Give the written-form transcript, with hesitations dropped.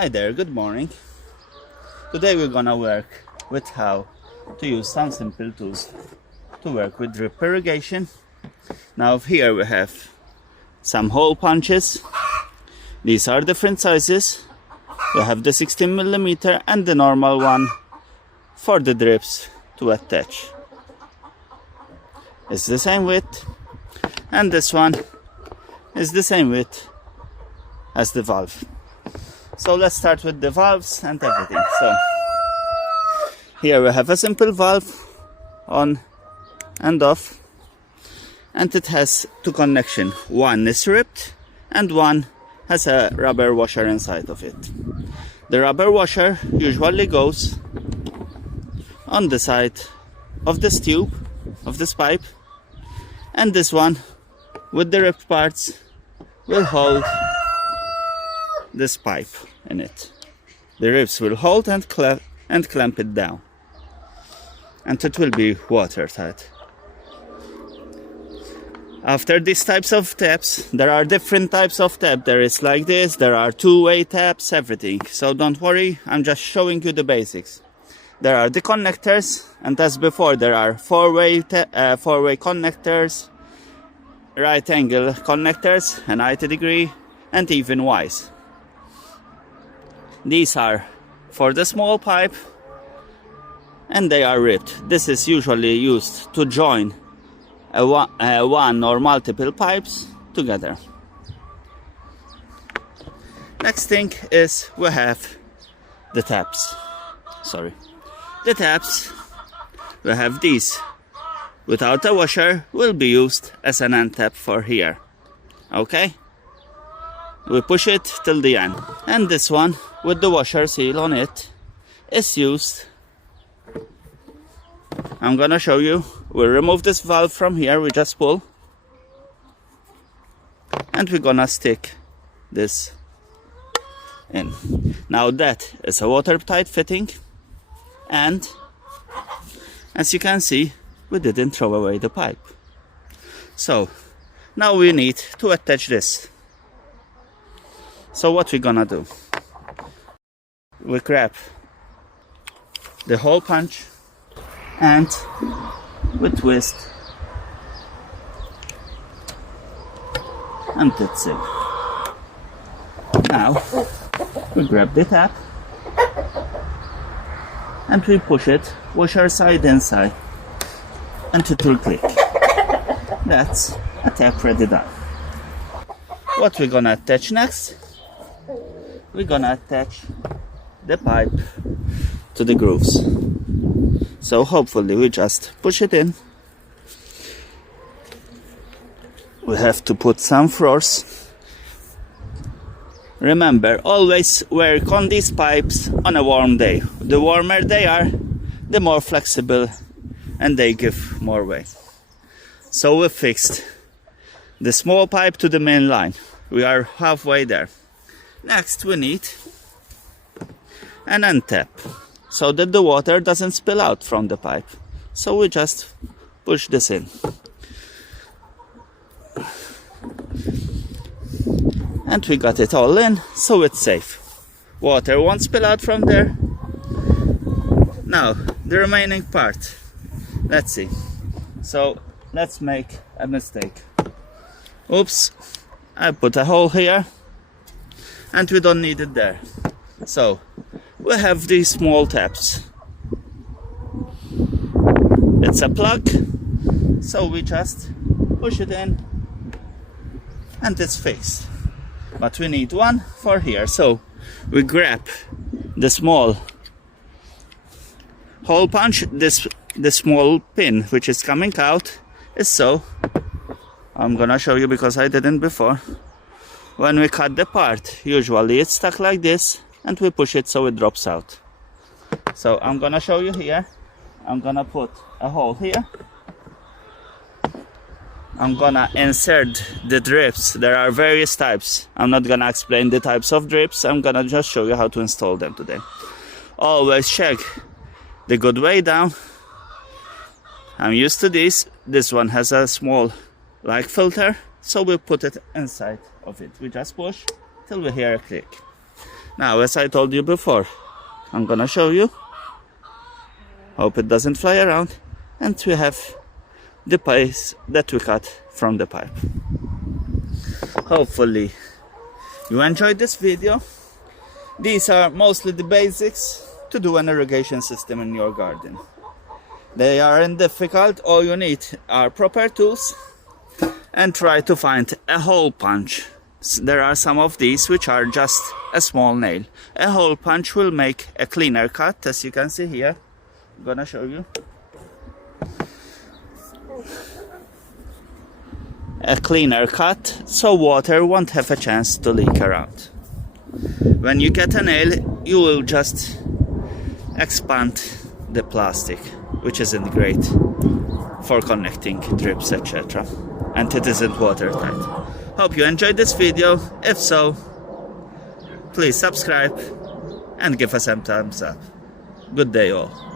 Hi there, good morning. Today we're gonna work with how to use some simple tools to work with drip irrigation. Now here we have some hole punches. These are different sizes. We have the 16mm and the normal one for the drips to attach. It's the same width, and this one is the same width as the valve. So let's start with the valves and everything. So here we have a simple valve on and off, and it has two connections. One is ripped and one has a rubber washer inside of it. The rubber washer usually goes on the side of this tube, of this pipe, and this one with the ripped parts will hold this pipe in it. The ribs will hold and clamp it down, and it will be watertight. After these types of taps, there are different types of tap. There is like this, there are two-way taps, everything. So don't worry, I'm just showing you the basics. There are the connectors, and as before, there are four-way connectors, right angle connectors, a 90 degree, and even Ys. These are for the small pipe, and they are ripped. This is usually used to join one or multiple pipes together. Next thing is we have the taps. The taps, we have these without a washer, will be used as an end tap for here. Okay? We push it till the end. And this one with the washer seal on it is used. I'm gonna show you. We remove this valve from here, we just pull, and we're gonna stick this in. Now that is a watertight fitting, and as you can see, we didn't throw away the pipe. So now we need to attach this. So what we're gonna do, we grab the hole punch and we twist, and that's it. Now we grab the tap and we push it washer side inside, and it will click. That's a tap ready done. What we're gonna attach next, we're gonna attach the pipe to the grooves. So hopefully we just push it in. We have to put some force. Remember, always work on these pipes on a warm day. The warmer they are, the more flexible and they give more weight. So we fixed the small pipe to the main line. We are halfway there. Next we need an end tap, so that the water doesn't spill out from the pipe. So we just push this in. And we got it all in, so it's safe. Water won't spill out from there. Now, the remaining part. Let's see. So, let's make a mistake. Oops, I put a hole here, and we don't need it there. So, we have these small taps. It's a plug, so we just push it in and it's fixed. But we need one for here, so we grab the small hole punch. The small pin which is coming out is so. I'm gonna show you because I didn't before. When we cut the part, usually it's stuck like this, and we push it so it drops out. So I'm gonna show you here. I'm gonna put a hole here. I'm gonna insert the drips. There are various types. I'm not gonna explain the types of drips. I'm gonna just show you how to install them today. Always check the good way down. I'm used to this. This one has a small like filter, so we put it inside of it. We just push till we hear a click. Now, as I told you before, I'm gonna show you. Hope it doesn't fly around. And we have the piece that we cut from the pipe. Hopefully you enjoyed this video. These are mostly the basics to do an irrigation system in your garden. They aren't difficult. All you need are proper tools and try to find a hole punch. There are some of these which are just a small nail. A hole punch will make a cleaner cut, as you can see here. I'm gonna show you. A cleaner cut, so water won't have a chance to leak around. When you get a nail, you will just expand the plastic, which isn't great for connecting drips, etc. And it isn't watertight. Hope you enjoyed this video. If so, please subscribe and give us some thumbs up. Good day all.